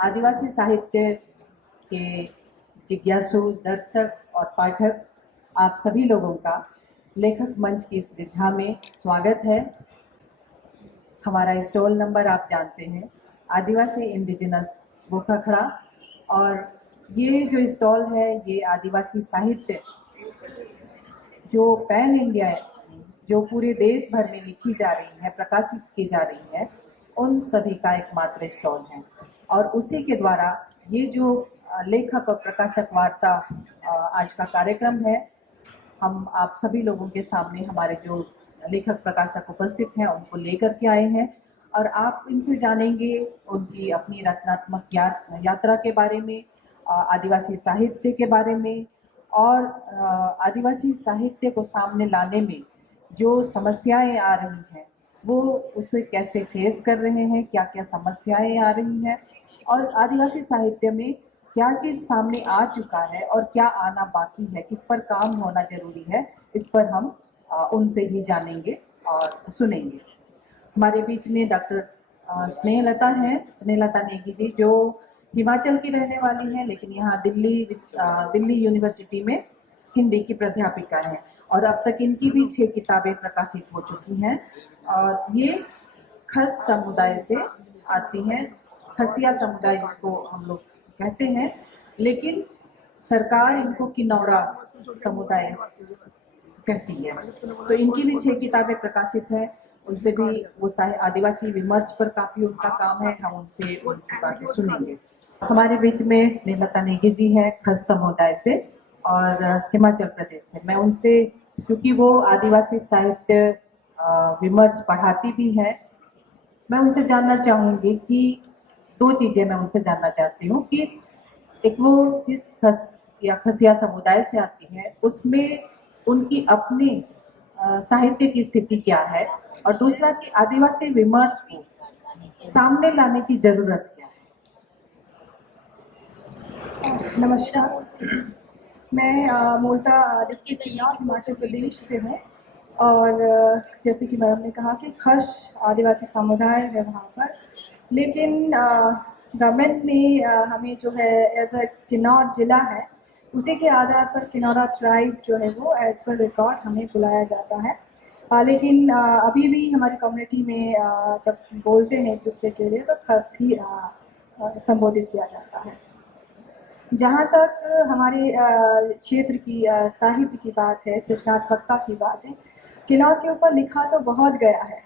आदिवासी साहित्य के जिज्ञासु दर्शक और पाठक आप सभी लोगों का लेखक मंच की इस दीर्घा में स्वागत है। हमारा स्टॉल नंबर आप जानते हैं, आदिवासी इंडिजिनस बोखाखड़ा। और ये जो स्टॉल है ये आदिवासी साहित्य जो पैन इंडिया है, जो पूरे देश भर में लिखी जा रही है, प्रकाशित की जा रही है, उन सभी का एकमात्र स्टॉल है। और उसी के द्वारा ये जो लेखक और प्रकाशक वार्ता आज का कार्यक्रम है, हम आप सभी लोगों के सामने हमारे जो लेखक प्रकाशक उपस्थित हैं उनको लेकर के आए हैं और आप इनसे जानेंगे उनकी अपनी रचनात्मक यात्रा के बारे में, आदिवासी साहित्य के बारे में और आदिवासी साहित्य को सामने लाने में जो समस्याएं आ रही हैं वो उसे कैसे फेस कर रहे हैं, क्या क्या समस्याएं आ रही हैं और आदिवासी साहित्य में क्या चीज़ सामने आ चुका है और क्या आना बाकी है, किस पर काम होना जरूरी है, इस पर हम उनसे ही जानेंगे और सुनेंगे। हमारे बीच में डॉक्टर स्नेहलता हैं, स्नेहलता नेगी जी, जो हिमाचल की रहने वाली हैं लेकिन यहाँ दिल्ली यूनिवर्सिटी में हिंदी की प्राध्यापिका हैं और अब तक इनकी भी 6 किताबें प्रकाशित हो चुकी हैं। और ये खस समुदाय से आती हैं, खसिया समुदाय जिसको हम लोग कहते हैं, लेकिन सरकार इनको किन्नौरा समुदाय कहती है। तो इनकी भी 6 किताबें प्रकाशित हैं, उनसे भी वो आदिवासी विमर्श पर काफी उनका काम है, हम उनसे उनकी बातें सुनेंगे। हमारे बीच में स्नेहलता नेगी जी हैं, खस समुदाय से और हिमाचल प्रदेश से। मैं उनसे, क्योंकि वो आदिवासी साहित्य विमर्श पढ़ाती भी है, मैं उनसे जानना चाहूंगी कि 2 चीजें मैं उनसे जानना चाहती हूँ कि एक वो किस खसिया समुदाय से आती है, उसमें उनकी अपनी साहित्य की स्थिति क्या है और दूसरा कि आदिवासी विमर्श को सामने लाने की जरूरत क्या है। नमस्कार, मैं मूलतः डिस्ट्रिक्ट किन्नौर हिमाचल प्रदेश से हूँ और जैसे कि मैडम ने कहा कि खश आदिवासी समुदाय है वहाँ पर, लेकिन गवर्नमेंट ने हमें जो है एज अ किन्नौर ज़िला है उसी के आधार पर किन्नौरा ट्राइब जो है वो एज पर रिकॉर्ड हमें बुलाया जाता है। लेकिन अभी भी हमारी कम्युनिटी में जब बोलते हैं एक दूसरे के लिए तो खस ही संबोधित किया जाता है। जहाँ तक हमारे क्षेत्र की साहित्य की बात है, सृजनात्मकता की बात है, किन्नौर के ऊपर लिखा तो बहुत गया है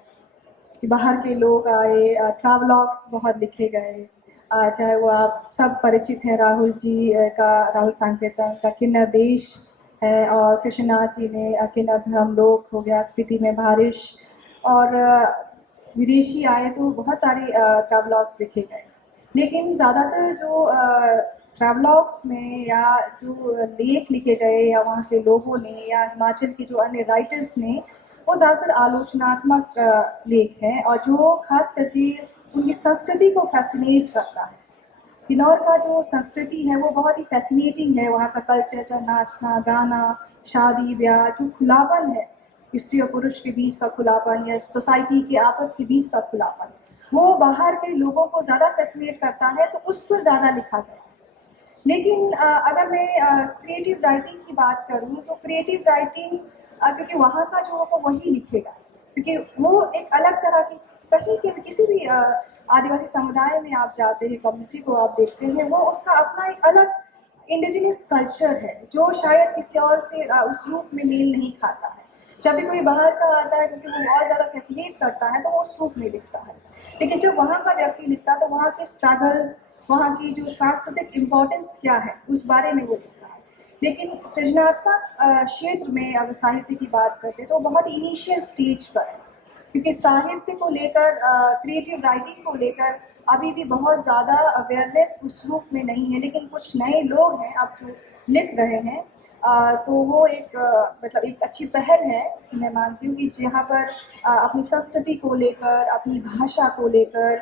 कि बाहर के लोग आए, ट्रैवलॉग्स बहुत लिखे गए, चाहे वो आप सब परिचित हैं राहुल जी का, राहुल सांकेतन का किन्नर देश है, और कृष्णनाथ जी ने किन्नर धर्म लोक हो गया, स्पीति में बारिश, और विदेशी आए तो बहुत सारे ट्रैवलॉग्स लिखे गए। लेकिन ज़्यादातर जो ट्रैवलॉग्स में या जो लेख लिखे गए या वहाँ के लोगों ने या हिमाचल के जो अन्य राइटर्स ने, वो ज़्यादातर आलोचनात्मक लेख हैं और जो खास करके उनकी संस्कृति को फैसिनेट करता है। किन्नौर का जो संस्कृति है वो बहुत ही फैसिनेटिंग है, वहाँ का कल्चर, नाचना गाना, शादी ब्याह, जो खुलापन है स्त्री और पुरुष के बीच का खुलापन या सोसाइटी के आपस के बीच का खुलापन, वो बाहर के लोगों को ज़्यादा फैसिनेट करता है, तो उस पर ज़्यादा लिखा गया। लेकिन अगर मैं क्रिएटिव राइटिंग की बात करूँ तो क्रिएटिव राइटिंग क्योंकि वहाँ का जो होगा वही लिखेगा, क्योंकि वो एक अलग तरह की, कहीं के किसी भी आदिवासी समुदाय में आप जाते हैं, कम्युनिटी को आप देखते हैं, वो उसका अपना एक अलग इंडिजिनस कल्चर है जो शायद किसी और से उस रूप में मेल नहीं खाता है। जब भी कोई बाहर का आता है तो उसे वो बहुत ज़्यादा फैसिनेट करता है तो वो उस रूप में लिखता है। लेकिन जब वहाँ का व्यक्ति लिखता है तो वहाँ के स्ट्रगल्स, वहाँ की जो सांस्कृतिक इम्पोर्टेंस क्या है उस बारे में वो लिखता है। लेकिन सृजनात्मक क्षेत्र में अगर साहित्य की बात करते हैं तो बहुत इनिशियल स्टेज पर है, क्योंकि साहित्य को लेकर, क्रिएटिव राइटिंग को लेकर अभी भी बहुत ज़्यादा अवेयरनेस उस रूप में नहीं है। लेकिन कुछ नए लोग हैं अब जो लिख रहे हैं, तो वो एक मतलब एक अच्छी पहल है कि मैं मानती हूँ कि जहाँ पर अपनी संस्कृति को लेकर, अपनी भाषा को लेकर,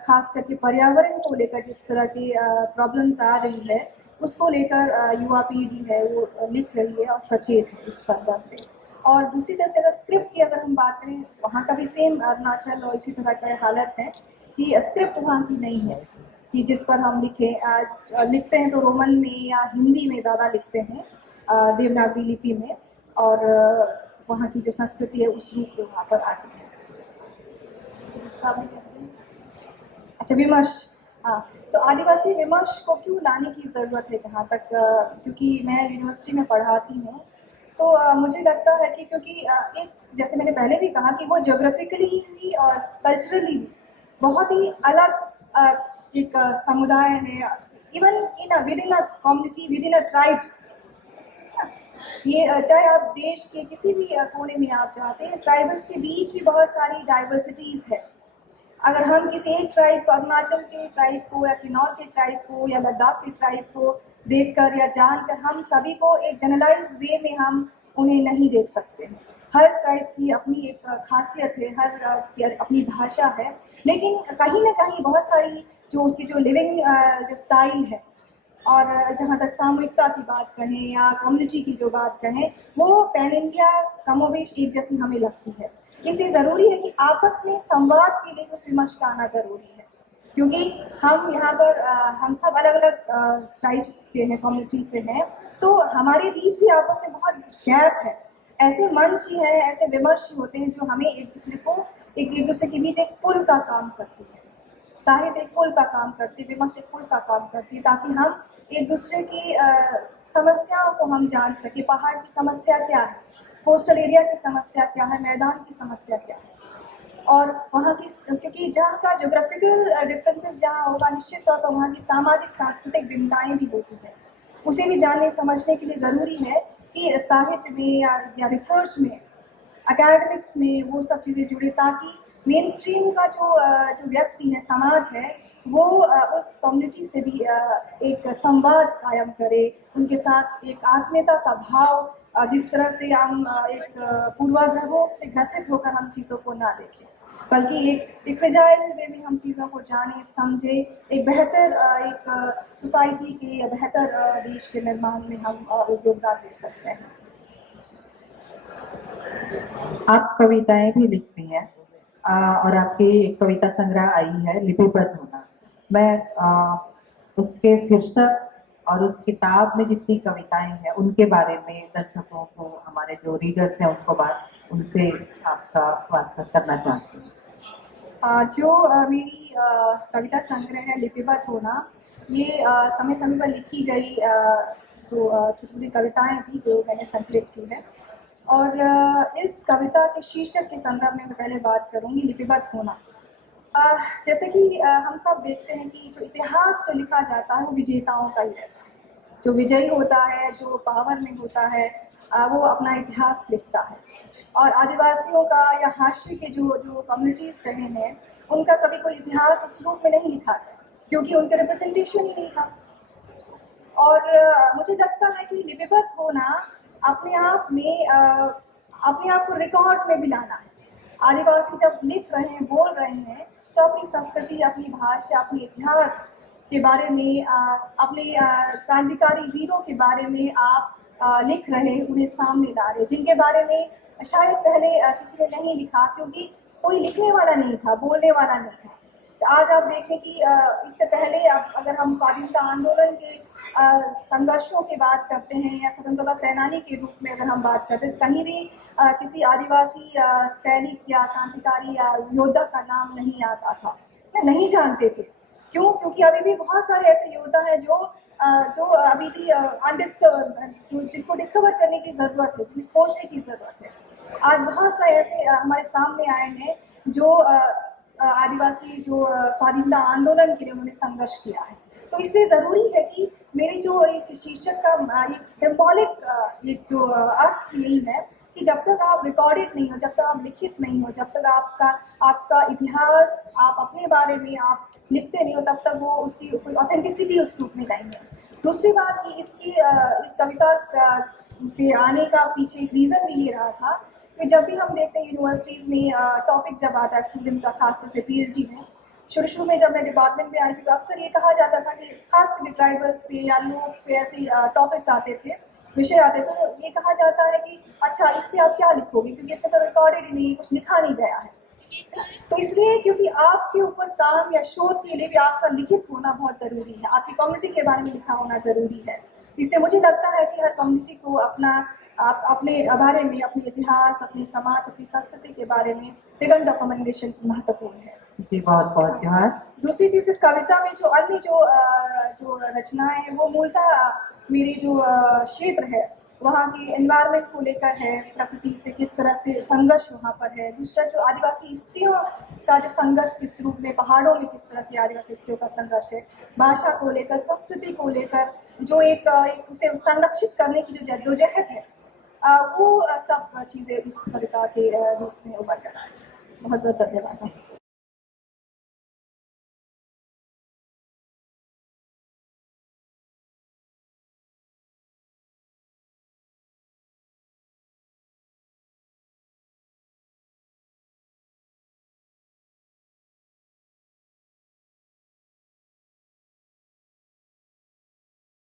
खास करके पर्यावरण को लेकर जिस तरह की प्रॉब्लम्स आ रही है उसको लेकर युवा पीढ़ी है वो लिख रही है और सचेत है इस संदर्भ में। और दूसरी तरफ अगर स्क्रिप्ट की अगर हम बात करें, वहाँ का भी सेम अरुणाचल और इसी तरह का हालत है कि स्क्रिप्ट वहाँ की नहीं है। कि जिस पर हम लिखते हैं तो रोमन में या हिंदी में ज़्यादा लिखते हैं, देवनागरी लिपि में, और वहाँ की जो संस्कृति है उस रूप में वहाँ पर आती है। दूसरा भी कहते हैं, अच्छा, विमर्श। हाँ, तो आदिवासी विमर्श को क्यों लाने की ज़रूरत है, जहाँ तक क्योंकि मैं यूनिवर्सिटी में पढ़ाती हूँ, तो मुझे लगता है कि क्योंकि एक, जैसे मैंने पहले भी कहा कि वो ज्योग्राफिकली भी और कल्चरली भी बहुत ही अलग एक समुदाय है, even with in a community, with in a tribes. ये चाहे आप देश के किसी भी कोने में आप जाते हैं, ट्राइबल्स के बीच भी बहुत सारी डाइवर्सिटीज़ है। अगर हम किसी एक ट्राइब को, अरुणाचल के ट्राइब को या किन्नौर के ट्राइब को या लद्दाख के ट्राइब को देखकर या जानकर हम सभी को एक जनरलाइज वे में हम उन्हें नहीं देख सकते हैं। हर ट्राइब की अपनी एक खासियत है, हर की अपनी भाषा है, लेकिन कहीं ना कहीं बहुत सारी जो उसकी जो लिविंग जो स्टाइल है, और जहाँ तक सामूहिकता की बात कहें या कम्युनिटी की जो बात कहें, वो पैन इंडिया कमोवेश एक जैसी हमें लगती है। इसलिए ज़रूरी है कि आपस में संवाद के लिए उस विमर्श का आना ज़रूरी है, क्योंकि हम यहाँ पर हम सब अलग अलग ट्राइब्स के हैं, कम्युनिटी से हैं, तो हमारे बीच भी आपस में बहुत गैप है। ऐसे मंच ही है, ऐसे विमर्श होते हैं जो हमें एक दूसरे के बीच एक पुल का काम करती है। साहित्य एक पुल का काम करती है, विमर्श एक पुल का काम करती है, ताकि हम एक दूसरे की समस्याओं को हम जान सके। पहाड़ की समस्या क्या है, कोस्टल एरिया की समस्या क्या है, मैदान की समस्या क्या है, और वहाँ की, क्योंकि जहाँ का जोग्राफिकल डिफरेंसेस जहाँ होगा, निश्चित तौर पर वहाँ की सामाजिक सांस्कृतिक भिन्नताएं भी होती है। उसे भी जानने समझने के लिए ज़रूरी है कि साहित्य में या रिसर्च में, एकेडमिक्स में वो सब चीज़ें जुड़े, ताकि मेन स्ट्रीम का जो व्यक्ति है, समाज है, वो उस कम्युनिटी से भी एक संवाद कायम करे, उनके साथ एक आत्मीयता का भाव, जिस तरह से हम एक पूर्वाग्रहों से ग्रसित होकर हम चीज़ों को ना देखें, बल्कि एक फ्रेजाइल वे में हम चीज़ों को जाने समझे, एक बेहतर एक सोसाइटी के या बेहतर देश के निर्माण में हम योगदान दे सकते हैं। आप कविताएं भी लिखती हैं, और आपकी एक कविता संग्रह आई है लिपिबद्ध होना। मैं उसके शीर्षक और उस किताब में जितनी कविताएं हैं उनके बारे में दर्शकों को, हमारे जो रीडर्स हैं उनसे आपका वास्ता करना चाहती हूँ। जो मेरी कविता संग्रह है लिपिबद्ध होना, ये समय समय पर लिखी गई जो छोटी छोटी कविताएं थी जो मैंने संकलित की है, और इस कविता के शीर्षक के संदर्भ में मैं पहले बात करूंगी, लिपिबद्ध होना। जैसे कि हम सब देखते हैं कि जो इतिहास जो लिखा जाता है वो विजेताओं का ही रहता है। जो विजयी होता है, जो पावर में होता है, वो अपना इतिहास लिखता है। और आदिवासियों का या हाशिए के जो जो कम्युनिटीज़ रहे हैं, उनका कभी कोई इतिहास उस रूप में नहीं लिखा गया, क्योंकि उनके रिप्रेजेंटेशन ही नहीं था। और मुझे लगता है कि लिपिबद्ध होना अपने आप में अपने आप को रिकॉर्ड में भी लाना है। आदिवासी जब लिख रहे हैं, बोल रहे हैं, तो अपनी संस्कृति, अपनी भाषा, अपने इतिहास के बारे में, अपने क्रांतिकारी वीरों के बारे में आप लिख रहे, उन्हें सामने ला रहे, जिनके बारे में शायद पहले किसी ने नहीं लिखा, क्योंकि कोई लिखने वाला नहीं था, बोलने वाला नहीं था। तो आज आप देखें कि इससे पहले अब अगर हम स्वाधीनता आंदोलन के संघर्षों की बात करते हैं या स्वतंत्रता सेनानी के रूप में अगर हम बात करते हैं, तो कहीं भी किसी आदिवासी सैनिक या क्रांतिकारी या योद्धा का नाम नहीं आता था, या नहीं जानते थे। क्यों? क्योंकि अभी भी बहुत सारे ऐसे योद्धा हैं जो अभी भी अनडिस्कवर, जिनको डिस्कवर करने की ज़रूरत है, जिन्हें खोजने की ज़रूरत है। आज बहुत सारे ऐसे हमारे सामने आए हैं जो आदिवासी जो स्वाधीनता आंदोलन के लिए उन्होंने संघर्ष किया है। तो इसलिए ज़रूरी है कि मेरी जो एक शीर्षक का एक सिंबॉलिक एक जो अर्थ यही है कि जब तक आप रिकॉर्डेड नहीं हो, जब तक आप लिखित नहीं हो, जब तक आपका इतिहास, आप अपने बारे में आप लिखते नहीं हो, तब तक वो उसकी कोई ऑथेंटिसिटी उस रूप में नहीं है। दूसरी बात कि इस कविता के आने का पीछे एक रीज़न भी ये रहा था कि जब भी हम देखते हैं यूनिवर्सिटीज़ में टॉपिक जब आता है स्टूडेंट का, खास करके पीएचडी में, शुरू में जब मैं डिपार्टमेंट में आई थी, तो अक्सर ये कहा जाता था कि खास करके ट्राइबल्स पे या लोग पे ऐसे टॉपिक्स आते थे, विषय आते थे, तो ये कहा जाता है कि अच्छा, इस पर आप क्या लिखोगे, क्योंकि इसमें तो रिकॉर्डेड ही नहीं है, कुछ लिखा नहीं गया है। तो इसलिए क्योंकि आपके ऊपर काम या शोध के लिए भी आपका लिखित होना बहुत ज़रूरी है, आपकी कम्युनिटी के बारे में लिखा होना ज़रूरी है। इससे मुझे लगता है कि हर कम्युनिटी को आप अपने बारे में, अपने इतिहास, अपने समाज, अपनी संस्कृति के बारे में रिटन डॉक्यूमेंटेशन महत्वपूर्ण है। जी बहुत बहुत जोहार। दूसरी चीज़ इस कविता में जो अन्य जो रचनाएं हैं वो मूलतः मेरी जो क्षेत्र है वहाँ की एनवायरनमेंट को लेकर है, प्रकृति से किस तरह से संघर्ष वहाँ पर है। दूसरा जो आदिवासी स्त्रियों का जो संघर्ष किस रूप में, पहाड़ों में किस तरह से आदिवासी स्त्रियों का संघर्ष है, भाषा को लेकर, संस्कृति को लेकर जो एक उसे संरक्षित करने की जो जद्दोजहद है, वो सब चीज़ें इस कविता के रूप में उभर कर आए। बहुत बहुत धन्यवाद।